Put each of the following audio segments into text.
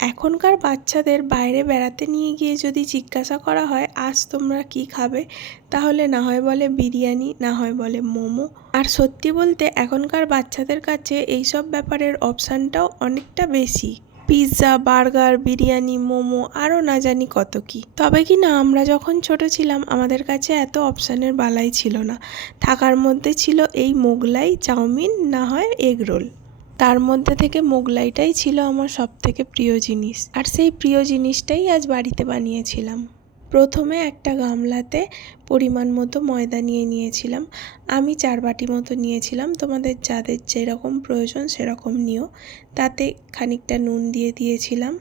এখনকার বাচ্চাদের বাইরে বেড়াতে নিয়ে গিয়ে যদি জিজ্ঞাসা করা হয় আজ তোমরা কি খাবে, তাহলে না হয় বলে বিরিয়ানি, না হয় বলে মোমো। আর সত্যি বলতে এখনকার বাচ্চাদের কাছে এইসব ব্যাপারের অপশানটাও অনেকটা বেশি। পিৎজা, বার্গার, বিরিয়ানি, মোমো, আরও না জানি কত কি। তবে কি না, আমরা যখন ছোট ছিলাম আমাদের কাছে এত অপশানের বালাই ছিল না। থাকার মধ্যে ছিল এই মোগলাই, চাউমিন, না হয় এগ রোল। তার মধ্যে থেকে মোগলাইটাই ছিল আমার সবথেকে প্রিয় জিনিস, আর সেই প্রিয় জিনিসটাই আজ বাড়িতে বানিয়েছিলাম। প্রথমে একটা গামলাতে পরিমাণ মতো ময়দা নিয়ে নিয়েছিলাম। আমি 4 বাটি মতো নিয়েছিলাম, তোমাদের যাদের যেরকম প্রয়োজন সেরকম নিও। তাতে খানিকটা নুন দিয়ে দিয়েছিলাম।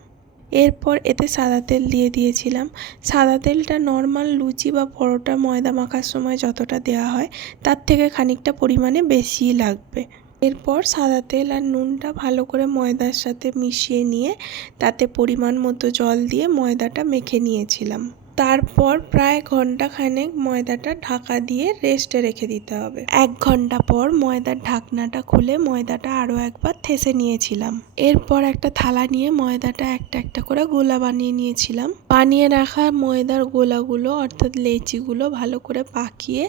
এরপর এতে সাদা তেল দিয়ে দিয়েছিলাম। সাদা তেলটা নর্মাল লুচি বা পরোটা ময়দা মাখার সময় যতটা দেওয়া হয় তার থেকে খানিকটা পরিমাণে বেশিই লাগবে। এরপর সাদা তেল আর নুনটা ভালো করে ময়দার সাথে মিশিয়ে নিয়ে তাতে পরিমাণ মতো জল দিয়ে ময়দাটা মেখে নিয়েছিলাম। তারপর প্রায় ঘন্টাখানেক ময়দাটা ঢাকা দিয়ে রেস্টে রেখে দিতে হবে। 1 ঘন্টা পর ময়দার ঢাকনাটা খুলে ময়দাটা আরও একবার থেসে নিয়েছিলাম। এরপর একটা থালা নিয়ে ময়দাটা একটা একটা করে গোলা বানিয়ে নিয়েছিলাম। বানিয়ে রাখা ময়দার গোলাগুলো অর্থাৎ লেচিগুলো ভালো করে পাকিয়ে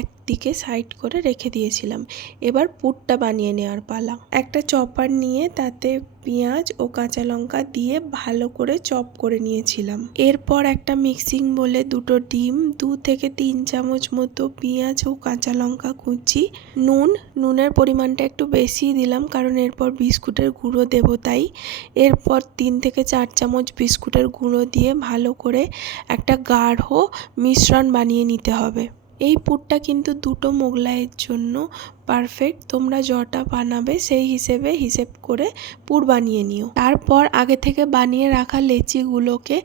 একদিকে সাইড করে রেখে দিয়েছিলাম। এবার পুরটা বানিয়ে নেওয়ার পালা। একটা চপার নিয়ে তাতে পেঁয়াজ ও কাঁচা লঙ্কা দিয়ে ভালো করে চপ করে নিয়েছিলাম। এরপর একটা মিক্সিং বোলে 2টো ডিম, 2 থেকে 3 চামচ মতো পেঁয়াজ ও কাঁচা লঙ্কা কুচি, নুনের পরিমাণটা একটু বেশিই দিলাম কারণ এরপর বিস্কুটের গুঁড়ো দেবো তাই। এরপর 3 থেকে 4 চামচ বিস্কুটের গুঁড়ো দিয়ে ভালো করে একটা গাঢ় মিশ্রণ বানিয়ে নিতে হবে। এই পুরটা কিন্তু 2টো মোগলাইয়ের জন্য পারফেক্ট। তোমরা যটা বানাবে সেই হিসেব করে পুর বানিয়ে নিও। তারপর আগে থেকে বানিয়ে রাখা লেচিগুলোকে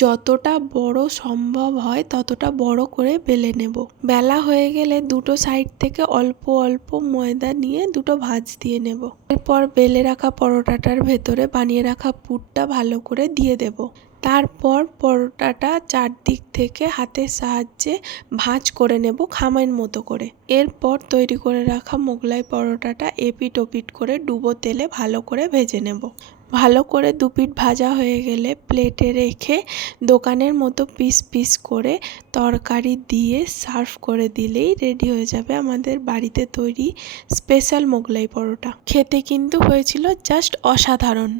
যতটা বড় সম্ভব হয় ততটা বড় করে বেলে নেব। বেলা হয়ে গেলে 2টো সাইড থেকে অল্প অল্প ময়দা নিয়ে 2টো ভাঁজ দিয়ে নেব। এরপর বেলে রাখা পরোটাটার ভেতরে বানিয়ে রাখা পুরটা ভালো করে দিয়ে দেব। তারপর পরোটাটা চারদিক থেকে হাতের সাহায্যে ভাঁজ করে নেব খামের মতো করে। এরপর তৈরি করে রাখা মোগলাই পরোটাটা এপিট ওপিট করে ডুবো তেলে ভালো করে ভেজে নেব। ভালো করে 2 পিঠ ভাজা হয়ে গেলে প্লেটে রেখে দোকানের মতো পিস পিস করে তরকারি দিয়ে সার্ভ করে দিলেই রেডি হয়ে যাবে আমাদের বাড়িতে তৈরি স্পেশাল মোগলাই পরোটা। খেতে কিন্তু হয়েছিল জাস্ট অসাধারণ।